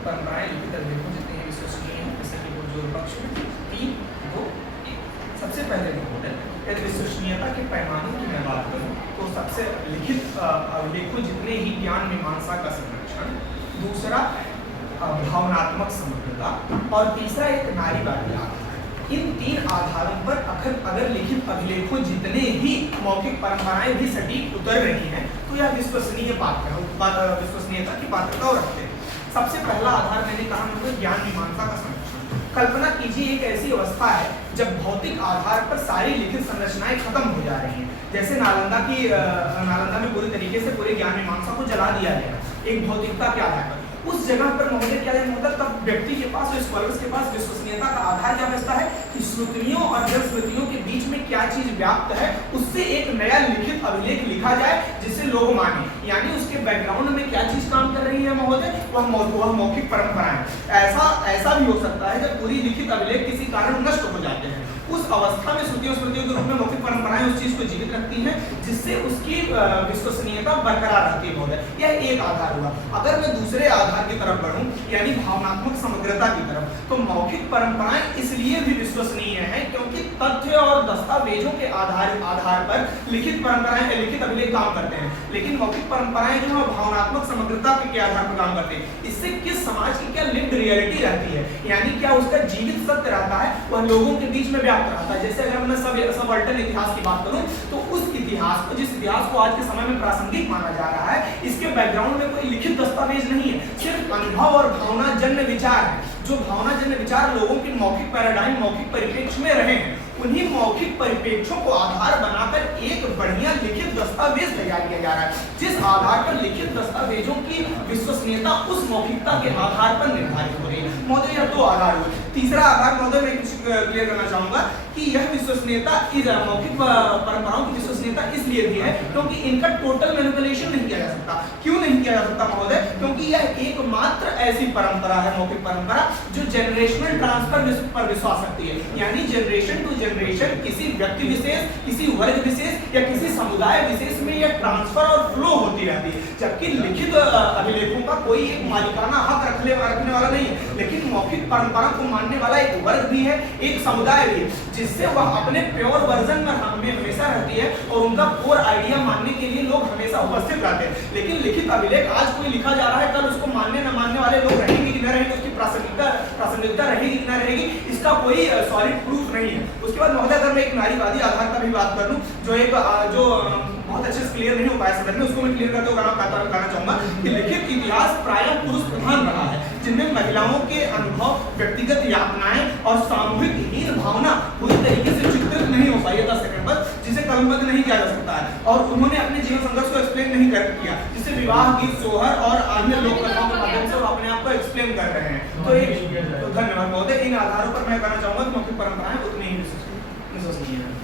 मौखिक परंपराएं लिखित अभिलेखों जितने ही विश्वसनीय हैं, जैसे कि पुरजोर पक्ष में 3, 2, 1। सबसे पहले महोदय, यदि विश्वसनीयता के पैमानों की मैं बात करूं तो सबसे लिखित अभिलेखों जितने ही ज्ञान मीमांसा का संरक्षण, दूसरा भावनात्मक समग्रता और तीसरा एक नारीवादी आधार। इन 3 आधारों पर अगर लिखित अभिलेखों जितने ही मौखिक परंपराएं भी सटीक उतर रही हैं तो यह विश्वसनीयता की पात्रता रखते हैं। सबसे पहला आधार मैंने कहा मतलब ज्ञान मीमांसा का संरक्षण। कल्पना कीजिए एक ऐसी अवस्था है जब भौतिक आधार पर सारी लिखित संरचनाएं खत्म हो जा रही हैं। जैसे नालंदा में पूरी तरीके से पूरे ज्ञान मीमांसा को जला दिया गया एक भौतिकता के आधार पर। उस जगह पर महोदय क्या होता है, तब व्यक्ति के पास, स्कॉलर्स के पास विश्वसनीयता का आधार क्या बचता है कि स्मृतियों और जड़ स्मृतियों के बीच में क्या चीज व्याप्त है, उससे एक नया लिखित अभिलेख लिखा जाए जिसे लोग माने। यानी उसके बैकग्राउंड में क्या चीज काम कर रही है महोदय, वह मौखिक परंपरा है। ऐसा भी हो सकता है जब पूरी लिखित अभिलेख किसी कारण नष्ट हो जाते हैं, उस अवस्था में श्रुतियों स्मृतियों के रूप में मौखिक परंपराएं उस चीज को जीवित रखती हैं जिससे उसकी विश्वसनीयता बरकरार रहती है महोदय। यह एक आधार हुआ। अगर मैं दूसरे आधार की तरफ बढ़ूं यानी भावनात्मक समग्रता की तरफ, तो मौखिक परंपराएं इसलिए भी विश्वसनीय हैं क्योंकि तथ्य और दस्तावेजों के आधार पर लिखित अभिलेख काम करते हैं। लेकिन मौखिक परंपराएं जो है भावनात्मक समग्रता के आधार पर काम करते हैं। इससे किस समाज की क्या लिव्ड रियलिटी रहती है, यानी क्या उसका जीवित सत्य रहता है, वह लोगों के बीच में व्याप्त रहता है। जैसे अगर मैं सबअल्टर्न इतिहास की बात करूं तो उस इतिहास को, जिस इतिहास को आज के समय में प्रासंगिक माना जा रहा है, इसके बैकग्राउंड में कोई लिखित दस्तावेज नहीं है, सिर्फ अनुभव और भावना जन्य विचार है। जो भावना जन्य विचार लोगों की मौखिक पैराडाइम, मौखिक परिप्रेक्ष्य में रहे हैं, उन्हीं मौखिक परिप्रेक्ष्यों को आधार बनाकर एक बढ़िया लिखित दस्तावेज तैयार किया जा रहा है, जिस आधार पर लिखित दस्तावेजों की विश्वसनीयता उस मौखिकता के आधार पर निर्धारित हो रही है। महोदय यह 2 आधार हुए। तीसरा आधार महोदय मैं कुछ क्लियर करना चाहूंगा कि यह विश्वसनीयता मौखिक परंपराओं की विश्वसनीयता इसलिए भी है क्योंकि इनका टोटल मैनिपुलेशन नहीं किया जा सकता। क्यों नहीं किया जा सकता महोदय? क्योंकि यह एकमात्र ऐसी परंपरा है, मौखिक परंपरा, जो जनरेशनल ट्रांसफर पर विश्वास रखती है। यानी जनरेशन टू जनरेशन किसी व्यक्ति विशेष, किसी वर्ग विशेष या किसी समुदाय विशेष में यह ट्रांसफर और फ्लो होती रहती है। जबकि लिखित अभिलेखों का कोई एक मालिकाना हक रखने वाला नहीं है, लेकिन मौखिक परंपरा को मानने वाला एक वर्ग भी है, एक समुदाय भी है, जिससे वह अपने प्योर वर्जन में हमेशा रहती है और उनका कोर आइडिया मानने के लिए लोग हमेशा उपस्थित रहते हैं। लेकिन लिखित अभिलेख आज कोई लिखा जा रहा है, कल उसको मानने न मानने वाले लोग रहेंगे कि न रहेंगे, उसकी प्रासंगिकता रहेगी कि न रहेगी, इसका कोई सॉलिड प्रूफ नहीं है। उसके बाद महोदय अगर मैं एक नारीवादी आधार का भी बात कर लूं, जो बहुत अच्छे से क्लियर नहीं हो पाया समझ में, उसको मैं क्लियर करते हुए कहना चाहूंगा कि लिखित इतिहास प्रायः पुरुष प्रधान रहा है, जिनमें महिलाओं के अनुभव, व्यक्तिगत यातनाएं और सामूहिक हीन भावना पूरी तरीके से चित्रित नहीं हो पाई है 10 सेकंड पर, जिसे कलमबद्ध नहीं किया जा सकता है। और उन्होंने अपने जीवन संघर्ष को एक्सप्लेन नहीं किया, जिसे विवाह गीत, सोहर और अन्य लोक कथाओं के माध्यम से अपने आप को एक्सप्लेन कर रहे हैं। तो धन्यवाद महोदय। इन आधारों पर मैं कहना चाहूंगा कि मौखिक परंपराएं उतनी ही विश्वसनीय है।